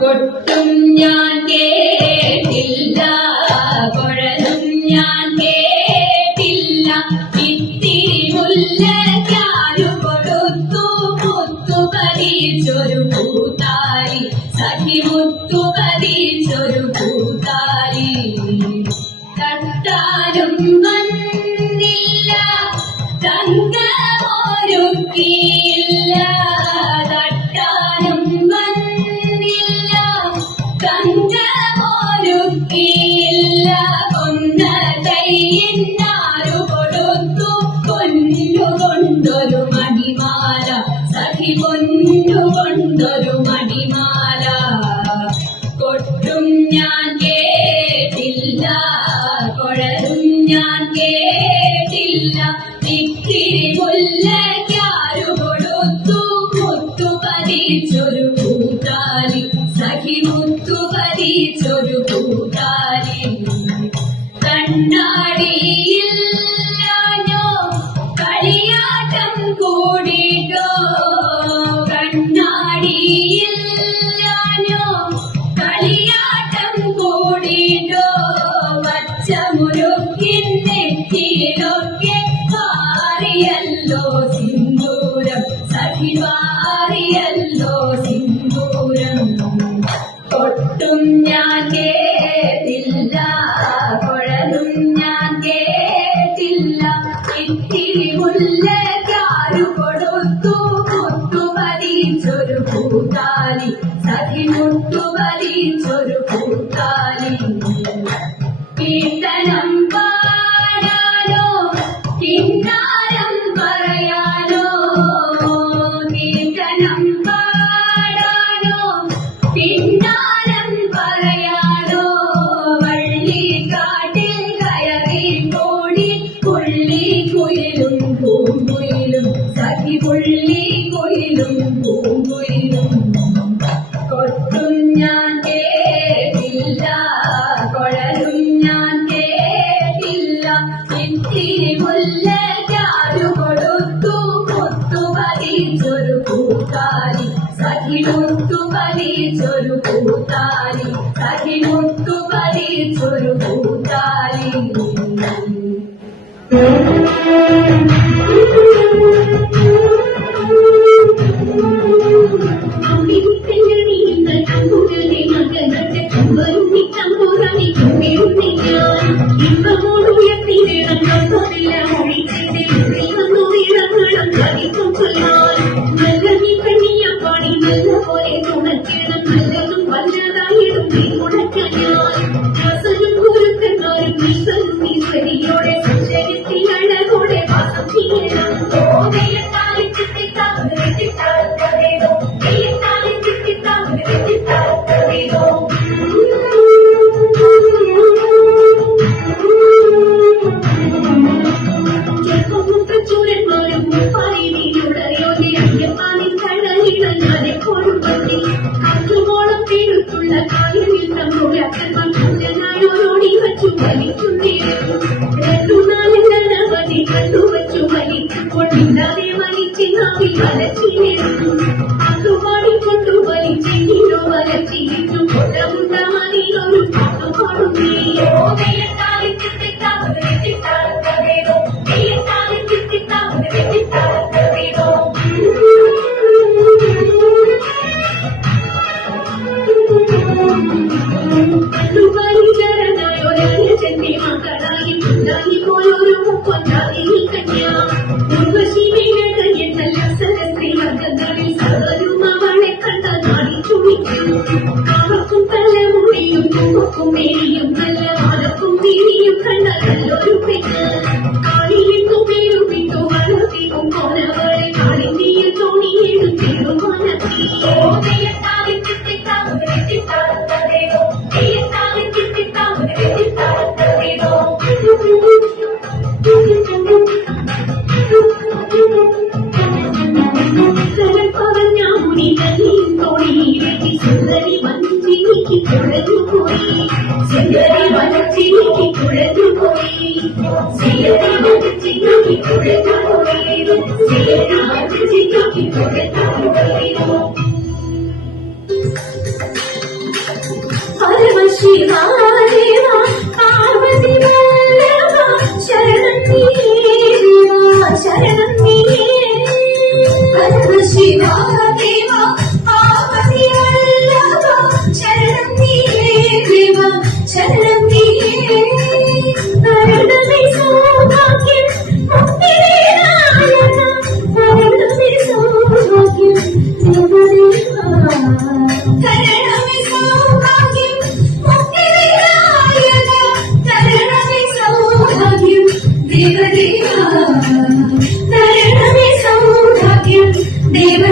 കൊട്ടും ഞാൻ കേട്ടില്ല, കുഴലും ഞാൻ കേട്ടില്ല, ഇത്തിരി മുല്ലയ്ക്കാരു കൊടുത്തു മുത്തു പതിച്ചൊരു കൂത്താരി, സഖി മുത്തു പതിച്ചൊരു കൂത്താരി. തട്ടാനും വന്നില്ല, തങ്കമൊരുക്കിയില്ല, തട്ടാനും വന്നില്ല, തങ്കമൊരുക്കിയില്ല, കൊന്ന കൈയിന്നാരു കൊടുത്തു പൊന്നുകൊണ്ടൊരു മണിമാല, സഖി പൊന്നുകൊണ്ടൊരു മണിമാല. കൊട്ടും ഞാൻ കേട്ടില്ല, കുഴലും ഞാൻ കേട്ടില്ല, ഇത്തിരി മുല്ലയ്ക്കാരു കൊടുത്തു മുത്തു പതിച്ചൊരു കൂത്താരി, സഖി മുത്തു പതിച്ചൊരു കൂത്താരി. കണ്ണാടിയില്ലാഞ്ഞോ കളിയാട്ടം കൂടിട്ടോ, കണ്ണാടിയില്ലാഞ്ഞോ കളിയാട്ടം കൂടിട്ടോ, പച്ചമുരുക്കിൻ നെറ്റിയിലൊക്കെ പാറിയല്ലോ സിന്ദൂരം, സഖി പാറിയല്ലോ സിന്ദൂരം. കൊട്ടും ഞാൻ കേട്ടില്ല, കുഴലും ഞാൻ കേട്ടില്ല, ഇത്തിരി മുല്ലയ്ക്കാരു കൊടുത്തു മുത്തു പതിച്ചൊരു കൂത്താരി, സഖി മുത്തു പതിച്ചൊരു കൂത്താരി. കീർത്തനം പാടാനോ കിന്നാരം പറയാനോ, കീർത്തനം പാടാനോ കിന്നാരം പറയാനോ, വള്ളിക്കാട്ടിൽ കയറി കോടി പുള്ളി കുയിലും പൂങ്കുയിലും, സഖി പുള്ളി കുയിലും പൂങ്കുയിലും. കൊട്ടും ഞാൻ സാധിക്കും കൊല്ലാൻ നല്ല നീ കണ്ണിയ പാടി നല്ല പോലെ തുണക്കണം നല്ലതും വല്ലതായിടും നീ ഉണക്കാൻ ഞാൻ രസനും ഗുരുക്കന്മാരും ഈശ്വരും ഈശ്വരിയോടെ സഞ്ചരിത്തിൽ അഴകോടെ വാസം ചെയ്യണം ഓതയത്താലി ചിത്തിത്താമരത്തിത്താത്തതേതോ തെയ്യത്താലി ചിത്തിത്താമരത്തിത്താത്തതേതോ ചൂരന്മാരും പാലിനിയുടയോടെ അയ്യപ്പാനിൻ കടലിട ഞാനെപ്പോഴും പറ്റി കാറ്റുമോളം പേരുത്തുള്ള കായലിൽ നമ്മുടെ അക്കന്മാർ പൂജനായോരോടി വച്ചു വലിച്ചുണ്ടേരും രണ്ടു നാലെണ്ണവധി കണ്ടുവച്ചു വലിച്ചപ്പോൾ മിണ്ടാതെ വലിച്ചിനാവിൽ വലച്ചിനേരും അതുപാടിക്കൊണ്ടു വലിച്ചെങ്കിലോ വലച്ചിരിച്ചു കൊണ്ടമുണ്ട മതിയൊരു പാട്ടുപാടുന്നേ ഓതയത്താലി ചിത്തിത്താമരത്തിത്താത്തതേതോ തെയ്യത്താലി ചിത്തിത്താമരത്തിത്താത്തതേതോ ായോരജന്റെ മകളായി ഉണ്ടായി പോയൊരു മുക്കൊണ്ടായി കന്യ ഉർവശി മേഘകന്യൻ നല്ല സരസ്ത്രീ വർഗങ്ങളിൽ സർവരും അവളെ കണ്ട നാടി ചുമിക്കും അവർക്കും തലമുടിയും തുമ്പക്കും മേരിയും നല്ല ആലക്കും വീരിയും കണ്ട നല്ലൊരു പെണ്ണ് കാളിലെന്നു പേരുവിട്ടു വളർത്തിയും പോനവളെ കാളിന്തിയിൽ തോണിയെടുത്തിടും മനത്തി ഓതയത്താലി ചിത്തിത്താമരത്തിത്താത്തതേതോ തെയ്യത്താലി ചിത്തിത്താമരത്തിത്താത്തതേതോ പറഞ്ഞാമുടി കല്ലിയും തോണിയിലേക്ക് സുന്ദരി വഞ്ചിനിക്ക് കുഴഞ്ഞുപോയി സുന്ദരി വഞ്ചിനിക്ക് കുഴഞ്ഞുപോയി സുന്ദരി വഞ്ചിനിക്ക് കുഴഞ്ഞുപോയി സുന്ദരി വഞ്ചിനിക്ക് കുഴഞ്ഞുപോയി പരമശിവാദേവ പാർവതി വല്ലഭ ശരണം നീ ശരണം നീ പരമശിവാദേവ പാർവതി വല്ലഭ ശരണം നീ ശരണം നീ കരുണമേ സൗഭാഗ്യം മുക്തിനായക കരുണമേ സൗഭാഗ്യം കരുണമേ സൗഭാഗ്യം മുക്തിനായക കരുണമേ സൗഭാഗ്യം ദേവദേവ കരുണമേ സൗഭാഗ്യം ദേവ